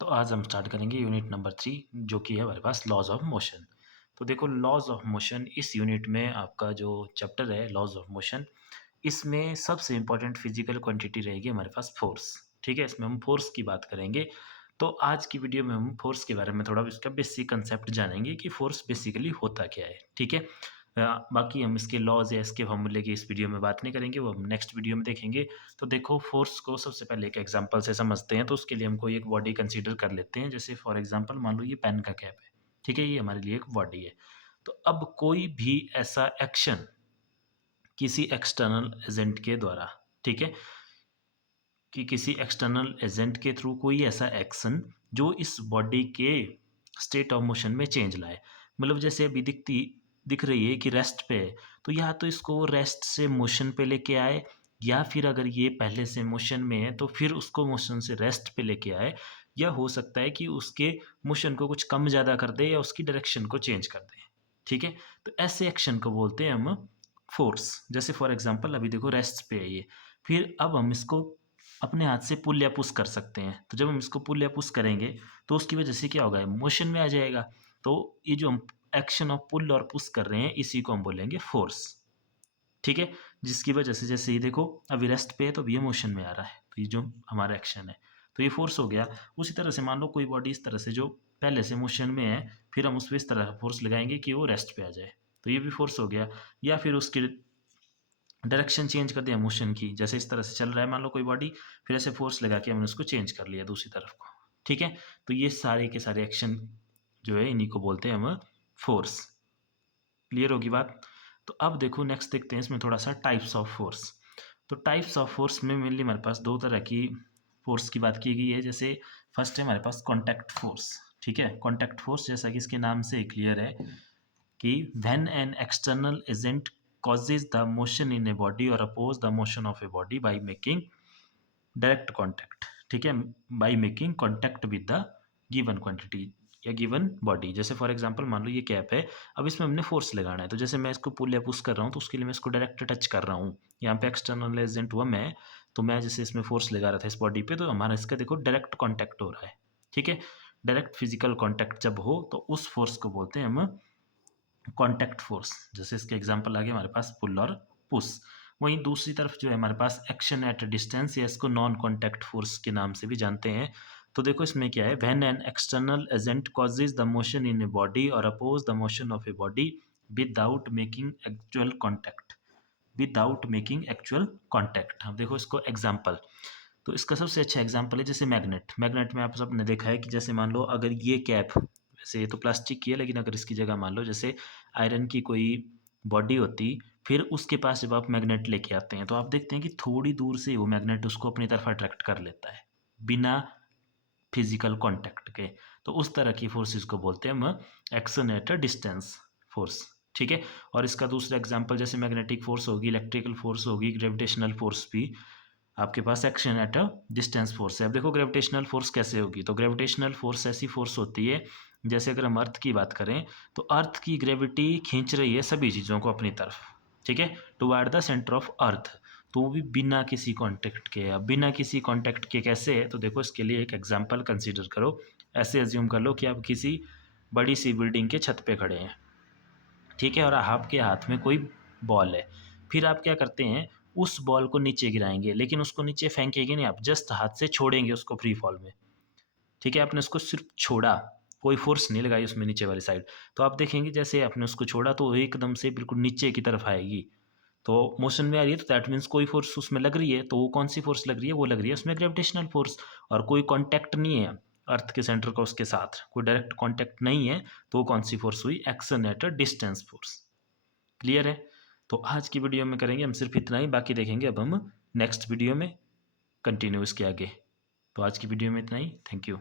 तो आज हम स्टार्ट करेंगे यूनिट नंबर 3 जो कि है हमारे पास लॉज ऑफ मोशन। तो देखो लॉज ऑफ मोशन इस यूनिट में आपका जो चैप्टर है लॉज ऑफ मोशन, इसमें सबसे इम्पोर्टेंट फिजिकल क्वांटिटी रहेगी हमारे पास फोर्स। ठीक है, इसमें हम फोर्स की बात करेंगे। तो आज की वीडियो में हम फोर्स के बारे में थोड़ा इसका बेसिक कंसेप्ट जानेंगे कि फोर्स बेसिकली होता क्या है। ठीक है, बाकी हम इसके लॉज या इसके फॉर्मूले की इस वीडियो में बात नहीं करेंगे, वो हम नेक्स्ट वीडियो में देखेंगे। तो देखो फोर्स को सबसे पहले एक एग्जांपल से समझते हैं। तो उसके लिए हम कोई एक बॉडी कंसीडर कर लेते हैं। जैसे फॉर एग्जांपल मान लो ये पेन का कैप है। ठीक है, ये हमारे लिए एक बॉडी है। तो अब कोई भी ऐसा एक्शन किसी एक्सटर्नल एजेंट के द्वारा, ठीक है, कि किसी एक्सटर्नल एजेंट के थ्रू कोई ऐसा एक्शन जो इस बॉडी के स्टेट ऑफ मोशन में चेंज लाए। मतलब जैसे अभी दिख रही है कि रेस्ट पे है, तो या तो इसको रेस्ट से मोशन पे लेके आए, या फिर अगर ये पहले से मोशन में है तो फिर उसको मोशन से रेस्ट पे लेके आए, या हो सकता है कि उसके मोशन को कुछ कम ज़्यादा कर दे या उसकी डायरेक्शन को चेंज कर दे। ठीक है, तो ऐसे एक्शन को बोलते हैं हम फोर्स। जैसे फॉर एग्जांपल अभी देखो रेस्ट पे है ये, फिर अब हम इसको अपने हाथ से पुल या पुश कर सकते हैं। तो जब हम इसको पुल या पुश करेंगे तो उसकी वजह से क्या होगा, मोशन में आ जाएगा। तो ये जो हम एक्शन ऑफ पुल और पुश कर रहे हैं इसी को हम बोलेंगे फोर्स। ठीक है, जिसकी वजह से जैसे ये देखो अभी रेस्ट पे है तो अभी ये मोशन में आ रहा है, तो ये जो हमारा एक्शन है तो ये फोर्स हो गया। उसी तरह से मान लो कोई बॉडी इस तरह से जो पहले से मोशन में है, फिर हम उस पर इस तरह फोर्स लगाएंगे कि वो रेस्ट पे आ जाए, तो ये भी फोर्स हो गया। या फिर उसकी डायरेक्शन चेंज कर दिया मोशन की, जैसे इस तरह से चल रहा है मान लो कोई बॉडी, फिर ऐसे फोर्स लगा के हमने उसको चेंज कर लिया दूसरी तरफ को। ठीक है, तो ये सारे के सारे एक्शन जो है इन्हीं को बोलते हैं हम फोर्स। क्लियर होगी बात। तो अब देखो नेक्स्ट देखते हैं इसमें थोड़ा सा टाइप्स ऑफ फोर्स। तो टाइप्स ऑफ फोर्स में मेनली हमारे पास दो तरह की फोर्स की बात की गई है। जैसे फर्स्ट है हमारे पास कॉन्टैक्ट फोर्स। ठीक है, कॉन्टैक्ट फोर्स जैसा कि इसके नाम से क्लियर है कि when an external agent causes the motion in a body or oppose the motion of a body by making direct contact, ठीक है, by making contact with the given quantity या गिवन बॉडी। जैसे for example मान लो ये cap है, अब इसमें हमने फोर्स लगाना है, तो जैसे मैं इसको पुल या पुश कर रहा हूँ तो उसके लिए मैं इसको डायरेक्ट टच कर रहा हूँ। यहाँ पे एक्सटर्नल एजेंट हुआ मैं, तो मैं जैसे इसमें फोर्स लगा रहा था इस बॉडी पे, तो हमारा इसका देखो डायरेक्ट कॉन्टैक्ट हो रहा है। ठीक है, डायरेक्ट फिजिकल कॉन्टैक्ट जब हो तो उस फोर्स को बोलते हैं हम कॉन्टैक्ट फोर्स। जैसे इसके एग्जांपल आ गए हमारे पास पुल और पुश। वहीं दूसरी तरफ जो है हमारे पास एक्शन एट डिस्टेंस, या इसको नॉन कॉन्टैक्ट फोर्स के नाम से भी जानते हैं। तो देखो इसमें क्या है, when an external agent causes the motion in a body और oppose the motion of a body without making actual contact, without making actual contact. अब देखो इसको एग्जाम्पल, तो इसका सबसे अच्छा एग्जाम्पल है जैसे मैग्नेट। मैग्नेट में आप सबने देखा है कि जैसे मान लो अगर ये कैप, वैसे ये तो प्लास्टिक की है, लेकिन अगर इसकी जगह मान लो जैसे आयरन की कोई बॉडी होती, फिर उसके पास जब आप मैग्नेट लेके आते हैं तो आप देखते हैं कि थोड़ी दूर से वो मैग्नेट उसको अपनी तरफ अट्रैक्ट कर लेता है बिना फिजिकल कांटेक्ट के। तो उस तरह की फोर्सेस को बोलते हैं हम action at a distance force. ठीक है, और इसका दूसरा एग्जांपल जैसे मैग्नेटिक फोर्स होगी, इलेक्ट्रिकल फोर्स होगी, ग्रेविटेशनल फोर्स भी आपके पास action at a distance force है। अब देखो ग्रेविटेशनल फोर्स कैसे होगी, तो ग्रेविटेशनल फोर्स ऐसी फोर्स होती है जैसे अगर हम अर्थ की बात करें तो अर्थ की ग्रेविटी खींच रही है सभी चीज़ों को अपनी तरफ। ठीक है, toward the centre of earth, तो वो भी बिना किसी कांटेक्ट के। अब बिना किसी कांटेक्ट के कैसे है, तो देखो इसके लिए एक एग्जांपल कंसीडर करो। ऐसे एज्यूम कर लो कि आप किसी बड़ी सी बिल्डिंग के छत पे खड़े हैं। ठीक है, और आपके हाथ में कोई बॉल है, फिर आप क्या करते हैं, उस बॉल को नीचे गिराएंगे, लेकिन उसको नीचे फेंकेंगे नहीं, आप जस्ट हाथ से छोड़ेंगे उसको फ्री फॉल में। ठीक है, आपने उसको सिर्फ छोड़ा, कोई फोर्स नहीं लगाई उसमें नीचे वाली साइड। तो आप देखेंगे जैसे आपने उसको छोड़ा तो वो एकदम से बिल्कुल नीचे की तरफ आएगी। तो मोशन में आ रही है तो दैट मीन्स कोई फोर्स उसमें लग रही है, तो वो कौन सी फोर्स लग रही है, वो लग रही है उसमें ग्रेविटेशनल फोर्स। और कोई कांटेक्ट नहीं है अर्थ के सेंटर का उसके साथ, कोई डायरेक्ट कांटेक्ट नहीं है, तो वो कौन सी फोर्स हुई, action at a distance force. Clear है। तो आज की वीडियो में करेंगे हम सिर्फ इतना ही, बाकी देखेंगे अब हम नेक्स्ट वीडियो में कंटिन्यू इसके आगे। तो आज की वीडियो में इतना ही, थैंक यू।